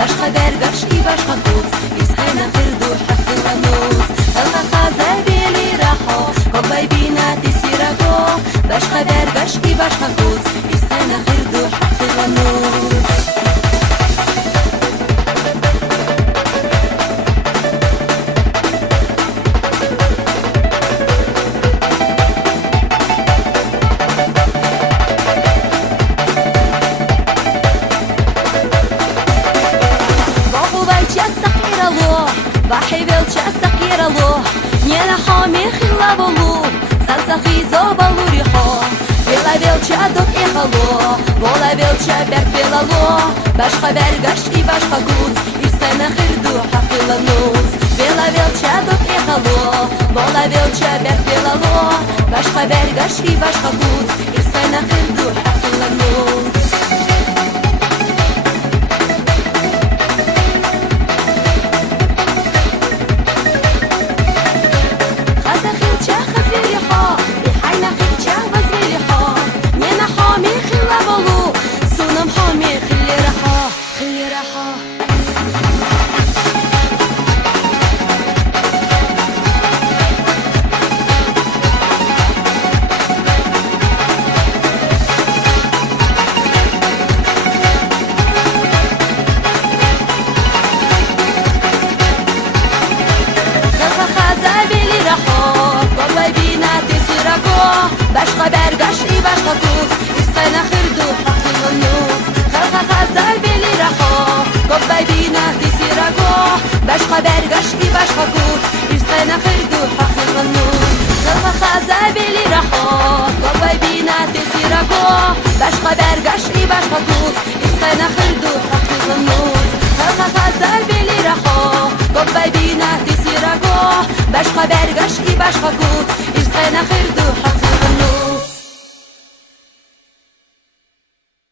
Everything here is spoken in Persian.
башка бергаш и башка куц исхена хирду хатиланус алла хазабили рахо кобай бина тисираго башка бергаш и башка куц исхена хирду хатиланус بحبل شاسقير الله نينا حامي خلا بلو سانسخي زوبلو ريحو بلا بيل شادو إخلو ولا بيل شابك بلا لو باشخا برغش إي باشخا كوز إرسانا خردو حقيلا نوز بلا بيل شادو إخلو ولا بيل شابك بلا لو باشخا برغش إي باشخا كوز إرسانا خردو حقيلا نوز باشخا برگش ای باشخا کوز ایستاینا خردو حقی ونوز خلقا خزال بلی رخو گبای بینا دیسی رگو باشخا برگش ای باشخا کوز ایستاینا خردو حقی ونوز خلقا خزال بلی رخو گبای بینا دیسی رگو باشخا برگش ای باشخا کوز ایستاینا خردو حقی ونوز خلقا خزال بلی رخو گبای بینا دیسی رگو باشخا برگش ای باشخا کوز ایستاینا خردو